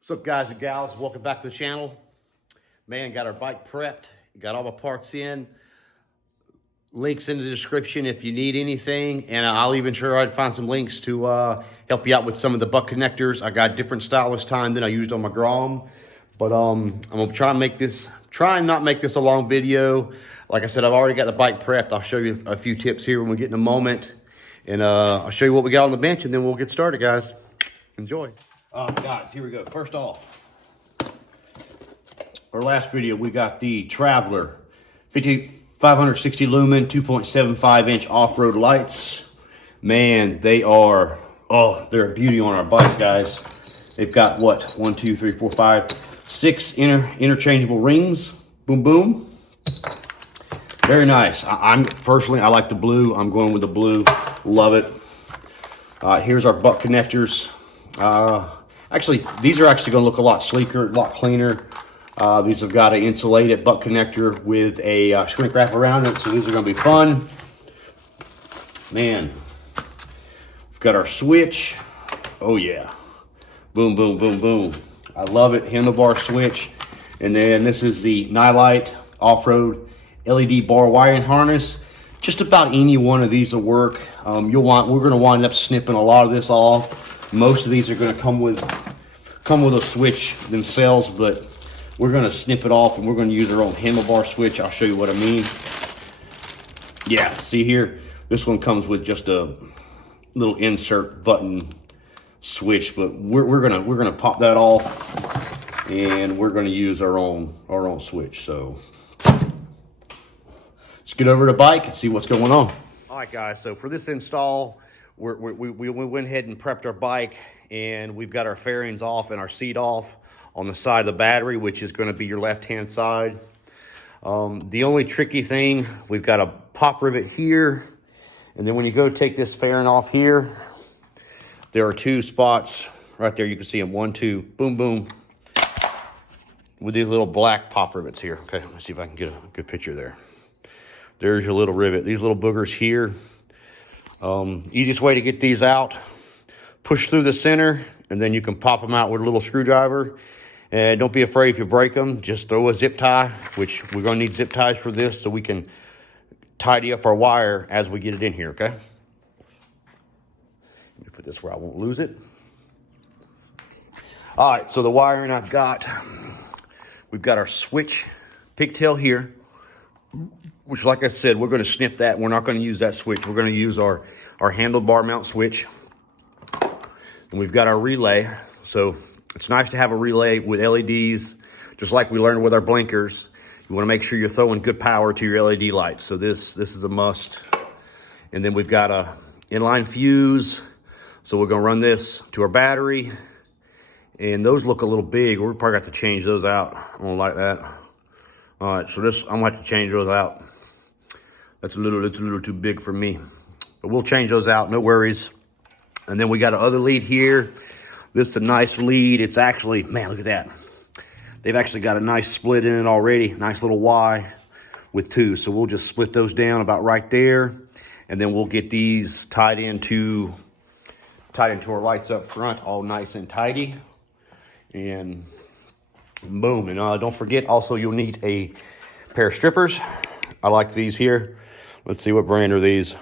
What's up, guys and gals? Welcome back to the channel. Man, got our bike prepped. Got all the parts in. Links in the description if you need anything. And I'll even try to find some links to help you out with some of the butt connectors. I got different style this time than I used on my Grom. But I'm going to try and not make this a long video. Like I said, I've already got the bike prepped. I'll show you a few tips here when we get in a moment. And I'll show you what we got on the bench, and then we'll get started, guys. Enjoy. Guys, here we go. First off, our last video, we got the Traveler 560 lumen, 2.75 inch off-road lights. Man, they are, they're a beauty on our bikes, guys. They've got what? 1, 2, 3, 4, 5, 6 interchangeable rings. Boom, boom. Very nice. Personally, I like the blue. I'm going with the blue. Love it. Here's our butt connectors. Actually, these are actually going to look a lot sleeker, a lot cleaner. These have got an insulated butt connector with a shrink wrap around it, so these are going to be fun. Man, we've got our switch. Oh yeah, boom, boom, boom, boom. I love it. Handlebar switch, and then this is the Nylite off-road LED bar wiring harness. Just about any one of these will work. We're going to wind up snipping a lot of this off. Most of these are going to come with a switch themselves, but we're going to snip it off and we're going to use our own handlebar switch. I'll show you what I mean. Yeah, see here, this one comes with just a little insert button switch, but we're gonna pop that off and we're going to use our own switch. So let's get over to the bike and see what's going on. All right, guys. So for this install, we went ahead and prepped our bike, and we've got our fairings off and our seat off on the side of the battery, which is going to be your left-hand side. The only tricky thing, we've got a pop rivet here, and then when you go take this fairing off here, there are 2 spots right there. You can see them, 1, 2, boom, boom, with these little black pop rivets here. Okay, let's see if I can get a good picture there. There's your little rivet. These little boogers here. Easiest way to get these out, push through the center, and then you can pop them out with a little screwdriver. And don't be afraid if you break them. Just throw a zip tie, which we're going to need zip ties for this so we can tidy up our wire as we get it in here, okay? Let me put this where I won't lose it. All right, so the wiring we've got our switch pigtail here, which, like I said, we're going to snip that. We're not going to use that switch. We're going to use our handlebar mount switch. And we've got our relay. So it's nice to have a relay with LEDs, just like we learned with our blinkers. You want to make sure you're throwing good power to your LED lights. So this is a must. And then we've got a inline fuse. So we're going to run this to our battery. And those look a little big. We're probably got to change those out. I don't like that. All right, so I'm going to have to change those out. It's a little too big for me, but we'll change those out, no worries. And then we got another lead here. This is a nice lead. It's actually, man, look at that. They've actually got a nice split in it already. Nice little Y with 2. So we'll just split those down about right there. And then we'll get these tied into our lights up front, all nice and tidy. And boom. And don't forget, also you'll need a pair of strippers. I like these here. Let's see, what brand are these?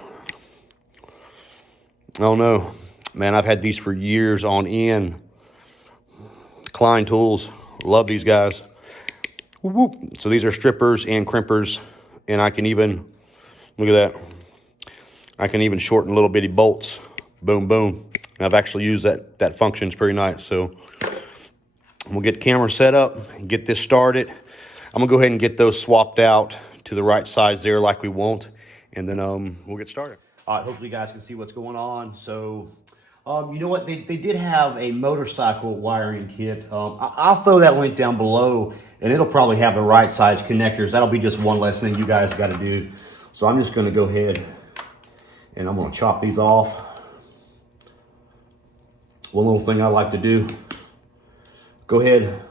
Oh no, man, I've had these for years on end. Klein Tools, love these guys. Whoop, whoop. So these are strippers and crimpers, and I can even, look at that. I can even shorten little bitty bolts. Boom, boom. And I've actually used that function. It's pretty nice. So we'll get the camera set up and get this started. I'm gonna go ahead and get those swapped out to the right size there like we want, and then we'll get started. All right, hopefully you guys can see what's going on. So you know what, they did have a motorcycle wiring kit. I'll throw that link down below, and it'll probably have the right size connectors. That'll be just one less thing you guys got to do. So I'm just going to go ahead and I'm going to chop these off. One little thing I like to do, go ahead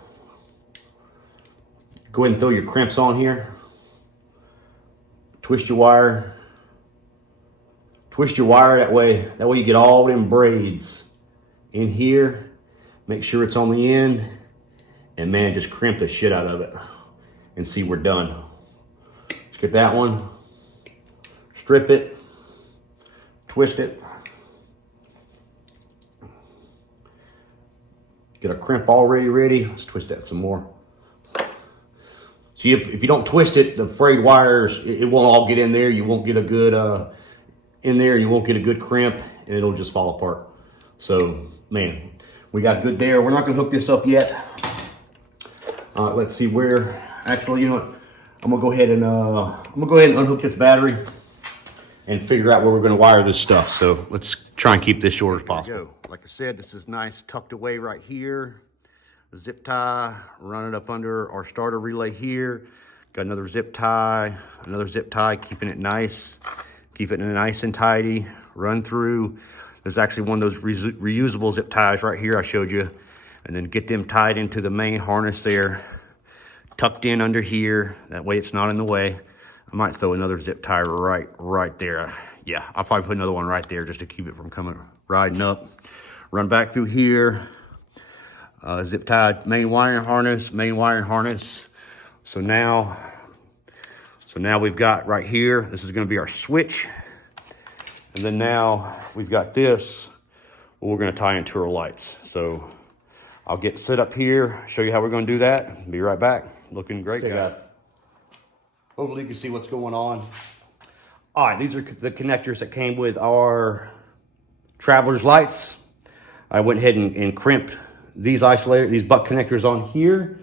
and throw your crimps on here. Twist your wire that way you get all them braids in here. Make sure it's on the end, and man, just crimp the shit out of it and see we're done. Let's get that one, strip it, twist it. Get our crimp already ready. Let's twist that some more. See, if you don't twist it, the frayed wires, it won't all get in there. You won't get a good, in there, you won't get a good crimp, and it'll just fall apart. So, man, we got good there. We're not gonna hook this up yet. Let's see where, actually, you know what? I'm gonna go ahead and unhook this battery and figure out where we're gonna wire this stuff. So let's try and keep this short as possible. Like I said, this is nice tucked away right here. Zip tie, run it up under our starter relay here. Got another zip tie, keeping it nice. Keep it nice and tidy, run through. There's actually one of those reusable zip ties right here I showed you. And then get them tied into the main harness there, tucked in under here. That way it's not in the way. I might throw another zip tie right there. Yeah, I'll probably put another one right there just to keep it from riding up. Run back through here. Zip tie main wiring harness. So now we've got right here, this is gonna be our switch. And then now we've got this, what we're gonna tie into our lights. So I'll get set up here, show you how we're gonna do that. Be right back. Looking great, guys. Hopefully you can see what's going on. All right, these are the connectors that came with our Traveler's lights. I went ahead and crimped these butt connectors on here.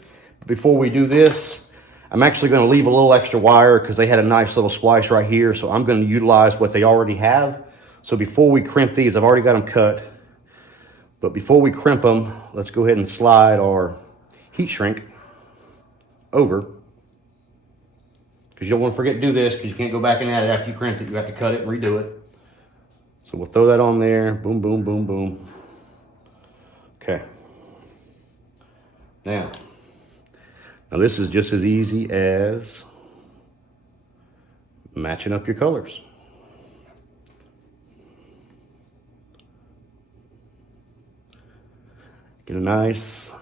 Before we do this, I'm actually gonna leave a little extra wire because they had a nice little splice right here. So I'm gonna utilize what they already have. So before we crimp these, I've already got them cut. But before we crimp them, let's go ahead and slide our heat shrink over. Because you don't want to forget to do this because you can't go back and add it after you crimped it. You have to cut it and redo it. So we'll throw that on there. Boom, boom, boom, boom. Okay. Now this is just as easy as matching up your colors. Get a nice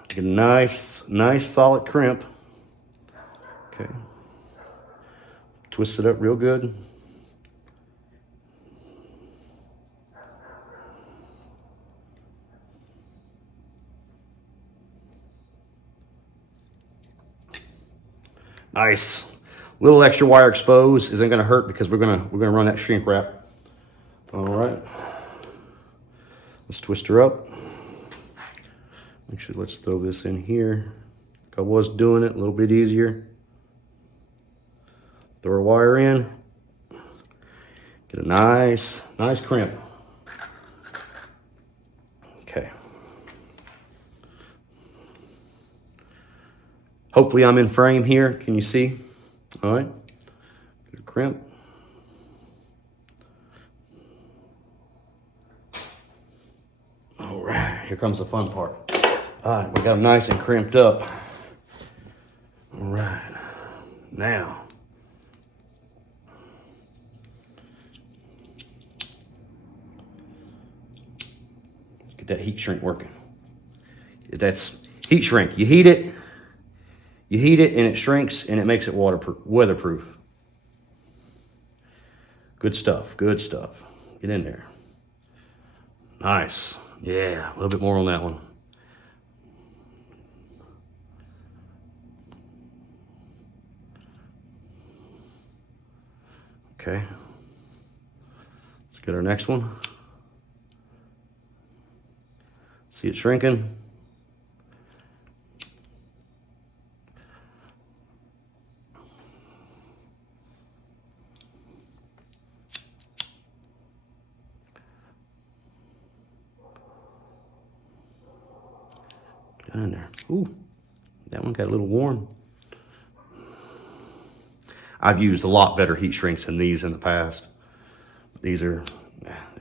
solid crimp. Okay. Twist it up real good. Nice. Little extra wire exposed isn't gonna hurt because we're gonna run that shrink wrap. All right. Let's twist her up. Actually, let's throw this in here. I was doing it a little bit easier. Throw our wire in. Get a nice crimp. Okay. Hopefully I'm in frame here. Can you see? All right. Get a crimp. All right, here comes the fun part. All right, we got them nice and crimped up. All right, now. Let's get that heat shrink working. That's heat shrink. You heat it and it shrinks and it makes it weatherproof. Good stuff, good stuff. Get in there. Nice. Yeah, a little bit more on that one. Okay. Let's get our next one. See it shrinking. Get in there. Ooh, that one got a little warm. I've used a lot better heat shrinks than these in the past. These they're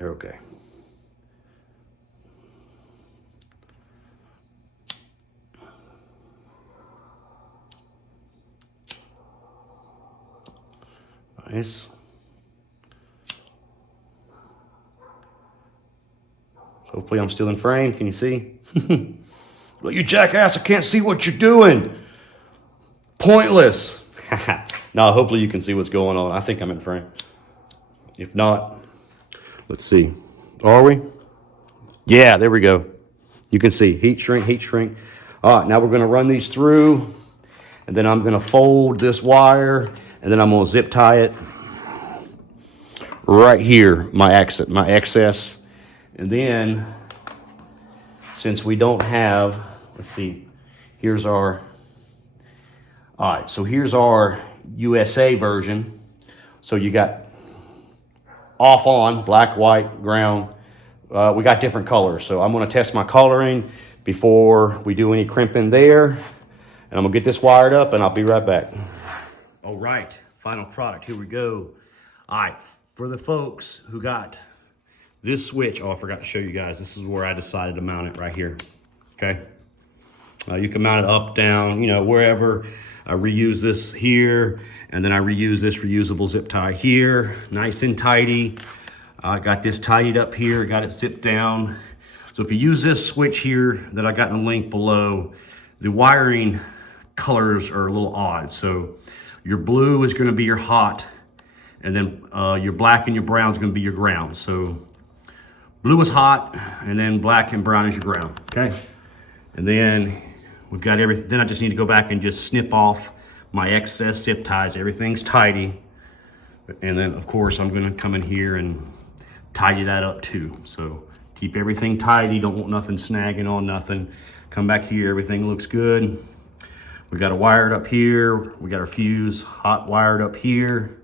okay. Nice. Hopefully I'm still in frame. Can you see? Well, you jackass, I can't see what you're doing. Pointless. Now, hopefully you can see what's going on. I think I'm in frame. If not, let's see. Are we? Yeah, there we go. You can see heat shrink, heat shrink. All right, now we're going to run these through, and then I'm going to fold this wire, and then I'm going to zip tie it right here, my excess. And then, since we don't have, let's see, here's our, all right, so here's our USA version. So you got off on, black, white, ground. We got different colors. So I'm gonna test my coloring before we do any crimping there. And I'm gonna get this wired up and I'll be right back. All right, final product, here we go. All right, for the folks who got this switch, oh, I forgot to show you guys. This is where I decided to mount it right here, okay? You can mount it up, down, you know, wherever. I reuse this here, and then I reuse this reusable zip tie here, nice and tidy. I got this tidied up here, got it zipped down. So if you use this switch here that I got in the link below, the wiring colors are a little odd. So your blue is gonna be your hot, and then your black and your brown is gonna be your ground. So blue is hot, and then black and brown is your ground, okay? And then we've got everything. Then I just need to go back and just snip off my excess zip ties. Everything's tidy. And then of course I'm gonna come in here and tidy that up too. So keep everything tidy, don't want nothing snagging on nothing. Come back here, everything looks good. We got it wired up here. We got our fuse hot wired up here.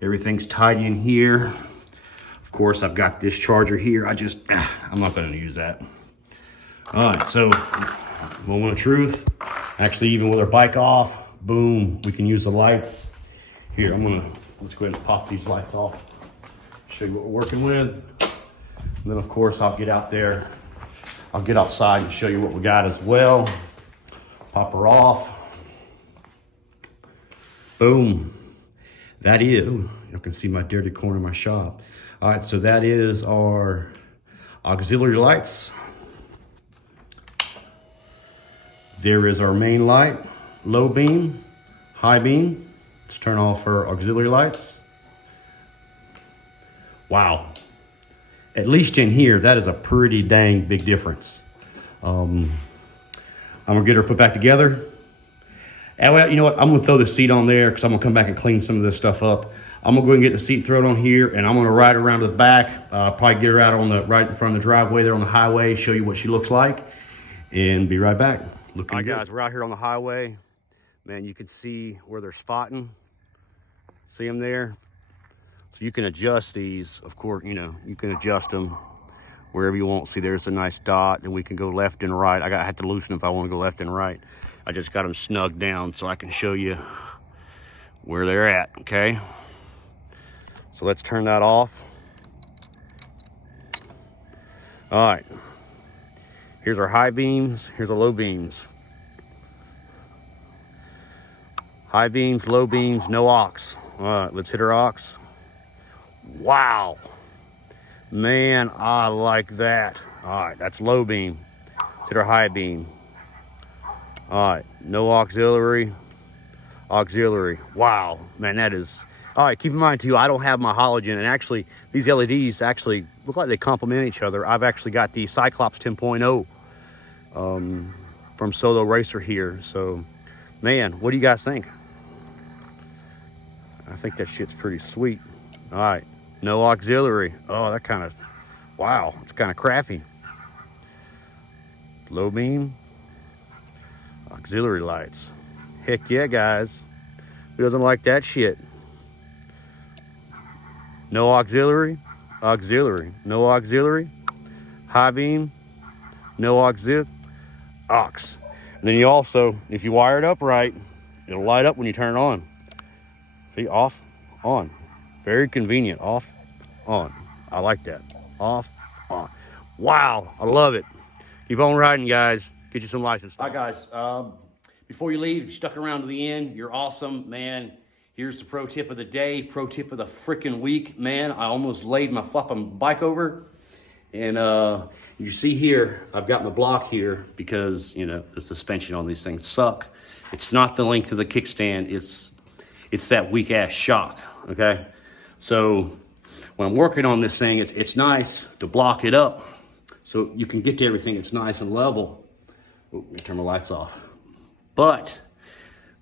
Everything's tidy in here. Of course, I've got this charger here. I'm not gonna use that. All right, so moment of truth. Actually, even with our bike off, boom, we can use the lights. Here, let's go ahead and pop these lights off. Show you what we're working with. And then of course, I'll get out there. I'll get outside and show you what we got as well. Pop her off. Boom. That is, ooh, you can see my dirty corner of my shop. All right, so that is our auxiliary lights. There is our main light, low beam, high beam. Let's turn off our auxiliary lights. Wow. At least in here, that is a pretty dang big difference. I'm gonna get her put back together. And well, you know what? I'm gonna throw the seat on there because I'm gonna come back and clean some of this stuff up. I'm gonna go and get the seat thrown on here, and I'm gonna ride around to the back. Probably get her out on right in front of the driveway there on the highway, show you what she looks like, and be right back. All right, guys, we're out here on the highway. Man, you can see where they're spotting. See them there? So you can adjust these, of course, you know, you can adjust them wherever you want. See, there's a nice dot, and we can go left and right. I have to loosen if I want to go left and right. I just got them snugged down so I can show you where they're at, okay? So let's turn that off. All right. Here's our high beams, here's our low beams. High beams, low beams, no aux. All right, let's hit our aux. Wow. Man, I like that. All right, that's low beam. Let's hit our high beam. All right, no auxiliary, auxiliary. Wow, man, that is. All right, keep in mind too, I don't have my halogen, and actually, these LEDs actually look like they complement each other. I've actually got the Cyclops 10.0 from Solo Racer here. So, man, what do you guys think? I think that shit's pretty sweet. All right, no auxiliary. Oh, that kind of, wow, it's kind of crappy. Low beam, auxiliary lights. Heck yeah, guys. Who doesn't like that shit? No auxiliary, auxiliary, no auxiliary, high beam, no auxiliary, aux. And then you also, if you wire it up right, it'll light up when you turn it on. See, off, on. Very convenient, off, on. I like that. Off, on. Wow, I love it. Keep on riding, guys. Get you some license. All right, guys, before you leave, if you stuck around to the end, you're awesome, man. Here's the pro tip of the day, pro tip of the freaking week. Man, I almost laid my flipping bike over. And You see here, I've got my block here because, you know, the suspension on these things suck. It's not the length of the kickstand, it's that weak ass shock, okay? So when I'm working on this thing, it's nice to block it up so you can get to everything that's nice and level. Oh, let me turn my lights off. But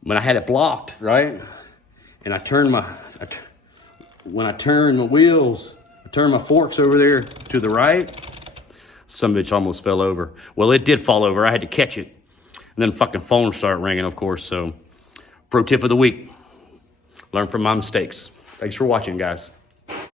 when I had it blocked, right? And when I turn the wheels, I turn my forks over there to the right, some bitch almost fell over. Well, it did fall over. I had to catch it. And then fucking phone started ringing, of course. So, pro tip of the week, learn from my mistakes. Thanks for watching, guys.